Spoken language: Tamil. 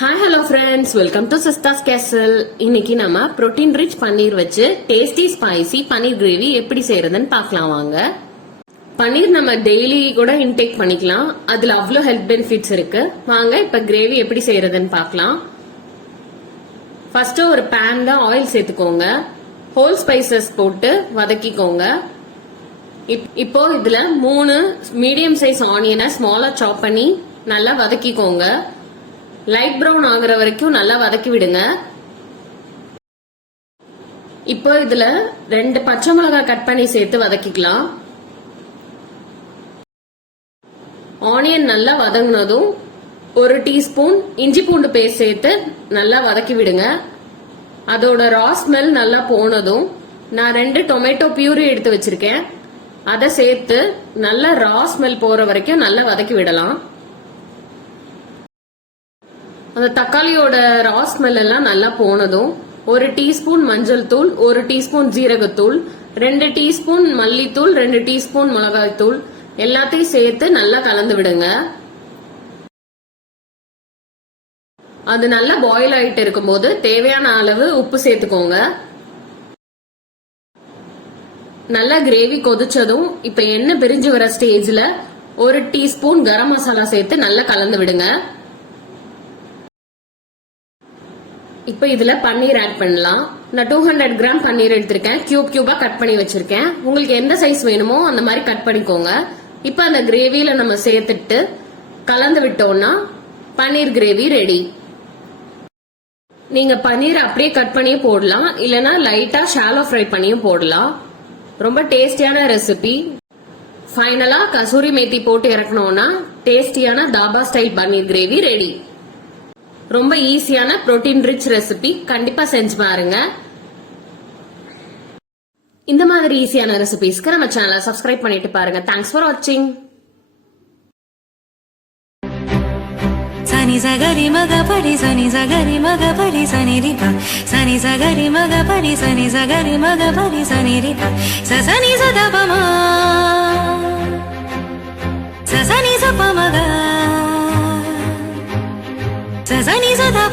Hi hello friends welcome to சிஸ்டாஸ் கேசல் இன்னைக்கு நம்ம புரோட்டீன் ரிச் பன்னீர் வச்சு டேஸ்டி ஸ்பைசி பன்னீர் கிரேவி எப்படி செய்யறதுன்னு பார்க்கலாம் வாங்க. பன்னீர் நம்ம டெய்லி கூட இன்டேக் பண்ணிக்கலாம். அதுல அவ்வளோ ஹெல்த் பெனிஃபிட்ஸ் இருக்கு. வாங்க இப்ப கிரேவி எப்படி செய்யறதுன்னு பார்க்கலாம். ஃபர்ஸ்ட் ஒரு பேன்ல ஆயில் சேர்த்துக்கோங்க. ஹோல் ஸ்பைசஸ் போட்டு வதக்கிக்கோங்க. இப்- இப்போ இதுல மூணு மீடியம் சைஸ் ஆனியனை ஸ்மாலா சாப் பண்ணி நல்லா வதக்கிக்கோங்க. லைட் ப்ரௌன் ஆகுற வரைக்கும் நல்லா வதக்கி விடுங்க. இப்போ இதுல ரெண்டு பச்சை மிளகாய் கட் பண்ணி சேர்த்து வதக்கிக்கலாம். ஆனியன் நல்லா வதங்கினதும் ஒரு டீஸ்பூன் இஞ்சி பூண்டு பேஸ்ட் சேர்த்து நல்லா வதக்கி விடுங்க. அதோட ரா ஸ்மெல் நல்லா போனதும் நான் ரெண்டு டொமேட்டோ பியூரி எடுத்து வச்சிருக்கேன். அதை சேர்த்து நல்லா ரா ஸ்மெல் போற வரைக்கும் நல்லா வதக்கி விடலாம். அந்த தக்காளியோட ரா ஸ்மெல் எல்லாம் நல்லா போனதும் ஒரு டீஸ்பூன் மஞ்சள் தூள் ஒரு டீஸ்பூன் ஜீரகத்தூள் ரெண்டு டீஸ்பூன் மல்லித்தூள் ரெண்டு டீஸ்பூன் மிளகாய் தூள் எல்லாத்தையும் சேர்த்து நல்லா கலந்து விடுங்க. அது நல்லா பாயில் ஆயிட்டு இருக்கும்போது தேவையான அளவு உப்பு சேர்த்துக்கோங்க. நல்லா கிரேவி கொதிச்சதும் இப்ப எண்ணெய் பிரிஞ்சு வர ஸ்டேஜ்ல ஒரு டீஸ்பூன் கரம் மசாலா சேர்த்து நல்லா கலந்து விடுங்க. இப்போ இதுல பன்னீர் ஆட் பண்ணலாம். நான் டூ ஹண்ட்ரட் கிராம் பன்னீர் எடுத்திருக்கேன். கியூப் கியூபா கட் பண்ணி வச்சிருக்கேன். உங்களுக்கு எந்த சைஸ் வேணுமோ அந்த மாதிரி கட் பண்ணிக்கோங்க. இப்போ அந்த கிரேவியில நம்ம சேர்த்துட்டு கலந்து விட்டோம்னா பன்னீர் கிரேவி ரெடி நீங்க பன்னீர் அப்படியே கட் பண்ணியும் போடலாம். இல்லனா லைட்டா ஷாலோ ஃப்ரை பண்ணியும் போடலாம். ரொம்ப டேஸ்டியான ரெசிபி ஃபைனலா கசூரி மேத்தி போட்டு இறக்கணும்னா டேஸ்டியான dhaba style paneer gravy ready ரொம்ப ஈஸியான புரோட்டீன் ரிச் ரெசிபி கண்டிப்பா செஞ்சு பாருங்க. இந்த மாதிரி ஈஸியான ரெசிபிஸ்க்கு நம்ம சேனலை சப்ஸ்கிரைப் பண்ணிட்டு பாருங்க. தேங்க்ஸ் ஃபார் வாட்சிங் சனி சகரி மக படி சனி சகரி மக படி சனி ரிபா சனி சகரி மக படி சனி சகரி மக படி சனி ரிபா ச சனி சதபமா ச சனி சபமகா सजनी सदा